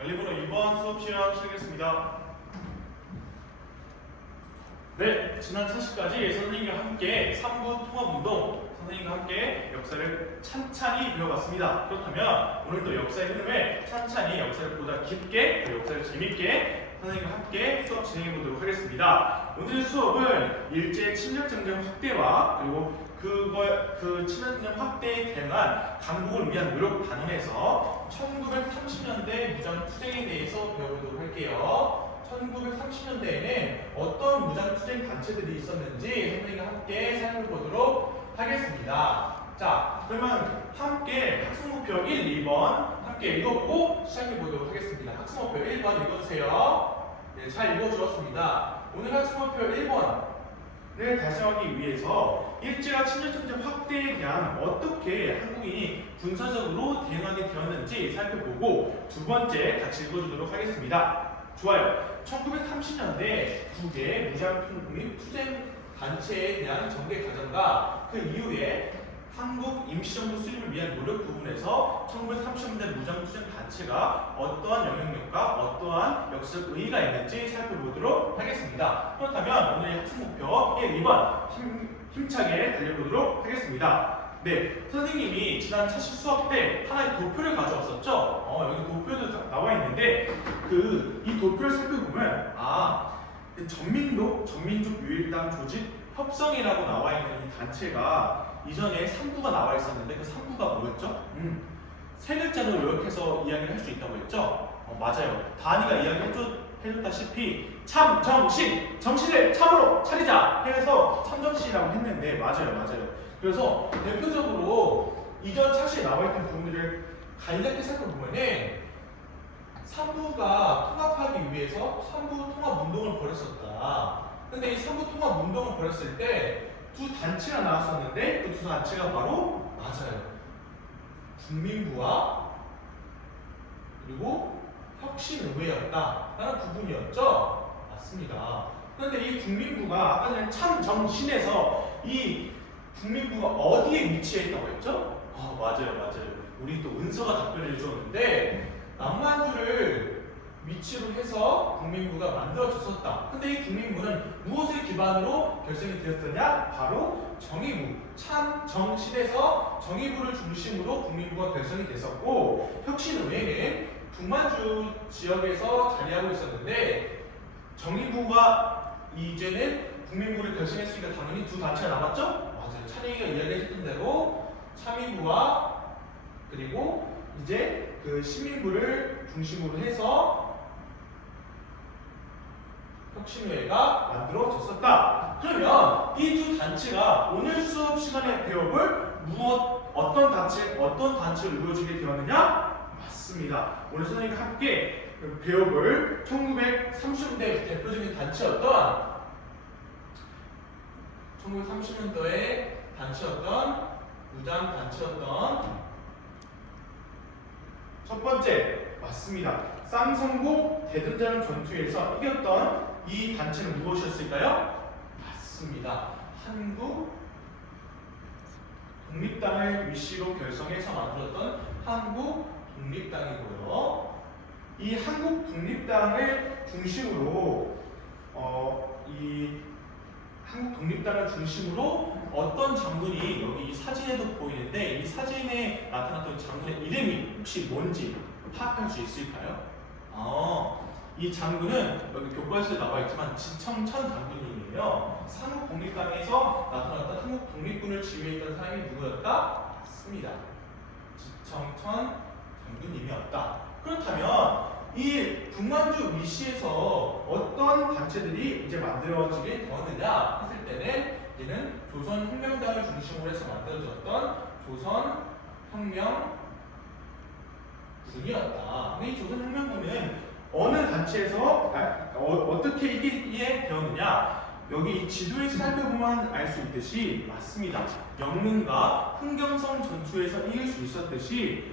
관리번호 2번 수업 시작하겠습니다. 네, 지난 차시까지 선생님과 함께 3부 통합운동, 선생님과 함께 역사를 찬찬히 배워봤습니다. 그렇다면 오늘도 역사의 흐름에 찬찬히 역사를 보다 깊게, 역사를 재밌게 선생님과 함께 수업 진행해 보도록 하겠습니다. 오늘의 수업은 일제 침략전쟁 확대와 그리고 그 침략전쟁 확대에 대응한 강국을 위한 노력 단원에서 1930년대 무장투쟁에 대해서 배워보도록 할게요. 1930년대에는 어떤 무장투쟁 단체들이 있었는지 선생님과 함께 살펴보도록 하겠습니다. 자, 그러면 함께 학습목표 1, 2번 함께 읽어보고 시작해보도록 하겠습니다. 학습목표 1번 읽어주세요. 네, 잘 읽어주었습니다. 오늘 학습목표 1번을 달성하기 위해서 일제가 침략전쟁 확대에 대한 어떻게 한국인이 군사적으로 대응하게 되었는지 살펴보고 두 번째 같이 읽어주도록 하겠습니다. 좋아요. 1930년대 국외 무장독립투쟁 단체에 대한 정계 과정과 그 이후에 한국 임시정부 수립을 위한 노력 부분에서 1930년대 무장투쟁 단체가 어떠한 영향력과 어떠한 역사적 의의가 있는지 살펴보도록 하겠습니다. 그렇다면 오늘의 학습목표 1, 2번 힘차게 달려보도록 하겠습니다. 네, 선생님이 지난 차시 수업 때 하나의 도표를 가져왔었죠? 여기 도표도 나와 있는데 이 도표를 살펴보면 전민족 유일당 조직 협성이라고 나와 있는 이 단체가 이전에 3부가 나와 있었는데 그 3부가 뭐였죠? 세 글자로 요약해서 이야기를 할 수 있다고 했죠? 맞아요. 다은이가 이야기해줬다시피 참정신! 정신을 참으로 차리자! 해서 참정신이라고 했는데 맞아요. 그래서 대표적으로 이전 차시에 나와있던 부분들을 간략히 살펴보면은 3부가 통합하기 위해서 3부 통합운동을 벌였었다. 근데 이 3부 통합운동을 벌였을 때 두 단체가 나왔었는데 그 두 단체가 바로 맞아요. 국민부와 그리고 혁신의회였다라는 부분이었죠. 맞습니다. 그런데 이 국민부가 아까 전에 참정신에서 이 국민부가 어디에 위치해 있다고 했죠? 맞아요. 우리 또 은서가 답변을 해주었는데 남만주를 위치로 해서 국민부가 만들어졌었다. 근데 이 국민부는 무엇을 기반으로 결성이 되었느냐? 바로 정의부, 참정신에서 정의부를 중심으로 국민부가 결성이 됐었고 혁신의회는 북만주 지역에서 자리하고 있었는데 정의부가 이제는 국민부를 결성했으니까 당연히 두 단체가 남았죠? 맞아요. 찬영이가 이야기했던 대로 참의부와 그리고 이제 그 시민부를 중심으로 해서 혁신회가 만들어졌었다. 그러면 이 두 단체가 오늘 수업 시간에 배워볼 어떤 단체를 이루어지게 되었느냐? 맞습니다. 오늘 선생님과 함께 배워볼 1930년대 대표적인 단체였던 1930년도에 무장 단체였던 첫 번째 맞습니다. 쌍성고 대전장 전투에서 이겼던 이 단체는 무엇이었을까요? 맞습니다. 한국 독립당을 위시로 결성해서 만들었던 한국 독립당이고요. 이 한국 독립당을 중심으로 어떤 장군이 여기 이 사진에도 보이는데 이 사진에 나타났던 장군의 이름이 혹시 뭔지 파악할 수 있을까요? 이 장군은 여기 교과서에 나와 있지만 지청천 장군님이에요. 한국 독립당에서 나타났던 한국 독립군을 지휘했던 사람이 누구였다? 맞습니다. 지청천 장군님이었다. 그렇다면 이 북만주 위시에서 어떤 단체들이 이제 만들어지게 되었느냐 했을 때는 얘는 조선혁명당을 중심으로 해서 만들어졌던 조선혁명군이었다. 근데 이 조선혁명군은 어느 단체에서 어떻게 이기게 되었느냐? 여기 지도에서 살펴보면 알 수 있듯이 맞습니다. 영릉과 흥경성 전투에서 이길 수 있었듯이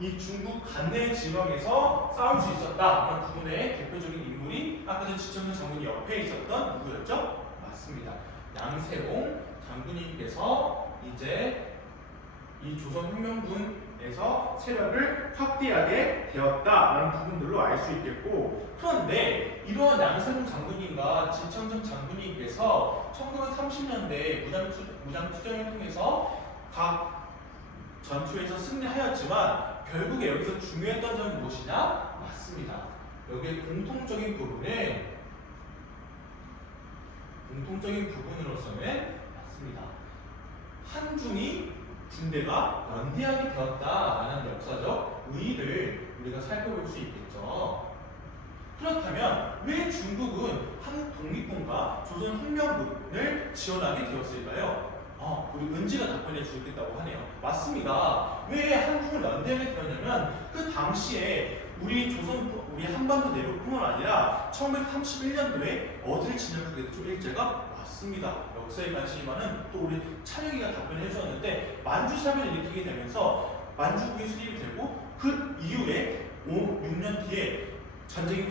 이 중국 간내 지방에서 싸울 수 있었다라는 부분의 대표적인 인물이 아까 전 지청천 장군이 옆에 있었던 누구였죠? 맞습니다. 양세롱 장군님께서 이제 이 조선혁명군에 부분에서 세력을 확대하게 되었다라는 부분들로 알 수 있겠고, 그런데 이러한 양세형 장군님과 진청정 장군님께서 1930년대 무장투쟁을 통해서 각 전투에서 승리하였지만 결국에 여기서 중요했던 점은 무엇이냐? 맞습니다. 여기에 공통적인 부분으로서는 맞습니다. 한중이 군대가 연대하게 되었다라는 역사적 의의를 우리가 살펴볼 수 있겠죠. 그렇다면 왜 중국은 한국 독립군과 조선 혁명군을 지원하게 되었을까요? 우리 은지가 답변해 주겠다고 하네요. 맞습니다. 왜 한국을 연대하게 되었냐면 그 당시에 우리 한반도 내륙뿐만 아니라 1931년도에 어디를 진압하게 됐죠? 일제가? 맞습니다. 역사에 관심이 많은 또 우리 찬혁이가 답변해 주었는데 만주 사변을 일으키게 되면서 만주국이 수립이 되고 그 이후에 6년 뒤에 전쟁이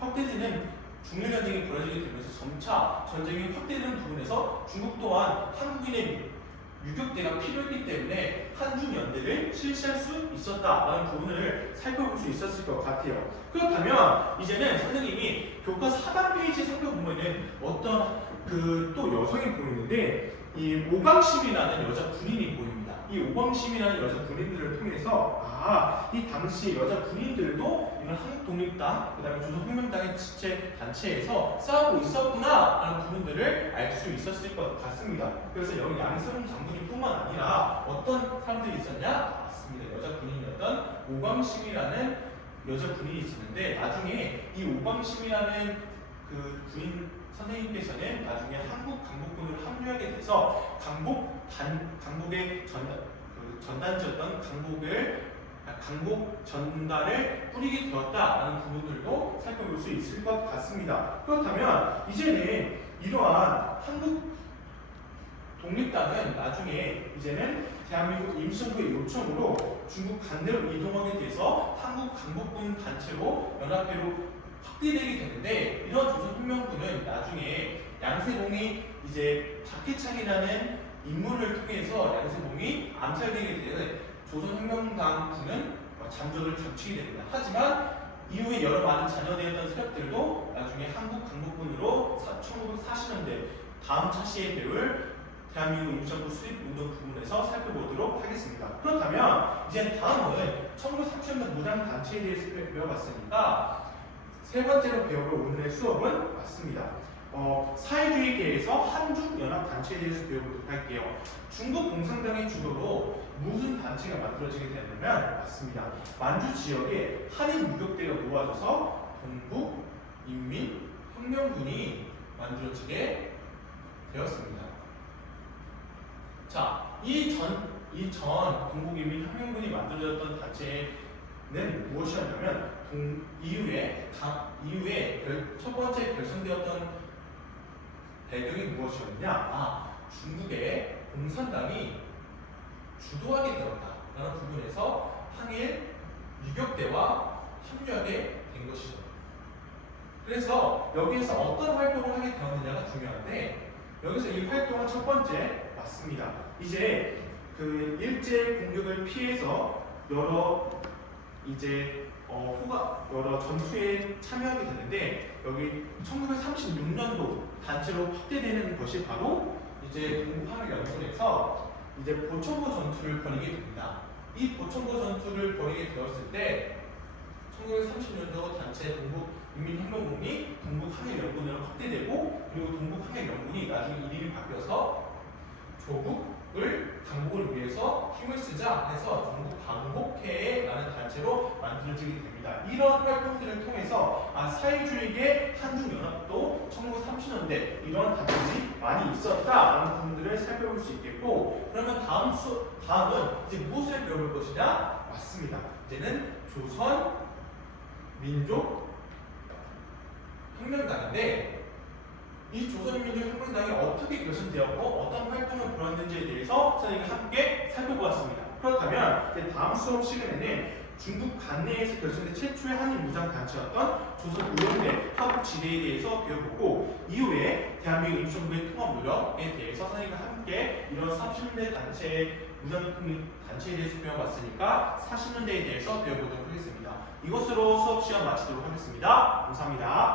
확대되는 중일 전쟁이 벌어지게 되면서 점차 전쟁이 확대되는 부분에서 중국 또한 한국인의 유격대가 필요했기 때문에 한중 연대를 실시할 수 있었다라는 부분을 살펴볼 수 있었을 것 같아요. 그렇다면 이제는 선생님이 교과 4단 페이지 살펴보면은 어떤 또 여성이 보이는데 이 오광심이라는 여자 군인이 보입니다. 이 오광심이라는 여자 군인들을 통해서 이 당시 여자 군인들도 이런 한국독립당, 그 다음에 조선혁명당의 지체 단체에서 싸우고 있었구나라는 부분들을 알 수 있었을 것 같습니다. 그래서 여기 양세형 장군님뿐만 아니라 어떤 사람들이 있었냐? 맞습니다. 여자 군인이었던 오광심이라는 여자 군인이 있었는데 나중에 이 오광심이라는 그 군인 선생님께서는 나중에 한국 강복군으로 합류하게 돼서 강복의 전단지였던 강복 전달을 뿌리게 되었다라는 부분들도 살펴볼 수 있을 것 같습니다. 그렇다면 이제는 이러한 한국 독립당은 나중에 이제는 대한민국 임시정부의 요청으로 중국 간대로 이동하게 돼서 한국 강복군 단체로 연합회로 확대되게 되는데 이런 조선혁명군은 나중에 양세봉이 이제 박해창이라는 인물을 통해서 양세봉이 암살되게 되는 조선혁명당군은 잠적을 감추게 됩니다. 하지만 이후에 여러 많은 잔여되었던 세력들도 나중에 한국 강복군으로 1940년대 다음 차시에 배울 대한민국 임시정부 수립 운동 부분에서 살펴보도록 하겠습니다. 그렇다면 이제 다음은 1930년대 무장단체에 대해서 배워봤으니까 세 번째로 배워볼 오늘의 수업은 맞습니다. 사회주의계에서 한중연합단체에 대해서 배워보도록 할게요. 중국 공산당의 주도로 무슨 단체가 만들어지게 되냐면 맞습니다. 만주 지역에 한인 유격대가 모아져서 동북인민혁명군이 만들어지게 되었습니다. 자, 이전 동북인민혁명군이 만들어졌던 단체는 무엇이었냐면 이후에 첫 번째 결성되었던 배경이 무엇이었냐? 중국의 공산당이 주도하게 되었다라는 부분에서 항일 유격대와 합류하게 된 것이죠. 그래서 여기에서 어떤 활동을 하게 되었느냐가 중요한데 여기서 이 활동은 첫 번째 맞습니다. 이제 그 일제 공격을 피해서 여러 전투에 참여하게 되는데 여기 1936년도 단체로 확대되는 것이 바로 이제 동북한일연군에서 이제 보천고 전투를 벌이게 됩니다. 이 보천고 전투를 벌이게 되었을 때 1930년도 단체 동북인민혁명군이 동북한일연군으로 확대되고 그리고 동북한일연군이 나중에 이름이 바뀌어서 조국을 강복을 위해서 힘을 쓰자 해서 전국 강복회라는 단체로 만들어지게 됩니다. 이런 활동들을 통해서 사회주의계 한중연합도 1930년대 이런 단체들이 많이 있었다라는 부분들을 살펴볼 수 있겠고 그러면 다음은 이제 무엇을 배워볼 것이냐? 맞습니다. 이제는 조선 민족 혁명당인데 이 조선민주혁명당이 어떻게 결성되었고 어떤 활동을 벌였는지에 대해서 선생님이 함께 살펴보았습니다. 그렇다면 이제 다음 수업 시간에는 중국 관내에서 결성된 최초의 한일 무장단체였던 조선의용대 화북지대에 대해서 배워보고 이후에 대한민국 임시정부의 통합 노력에 대해서 선생님과 함께 이런 30년대 단체의 무단교통 단체에 대해서 배워봤으니까 40년대에 대해서 배워보도록 하겠습니다. 이것으로 수업 시간 마치도록 하겠습니다. 감사합니다.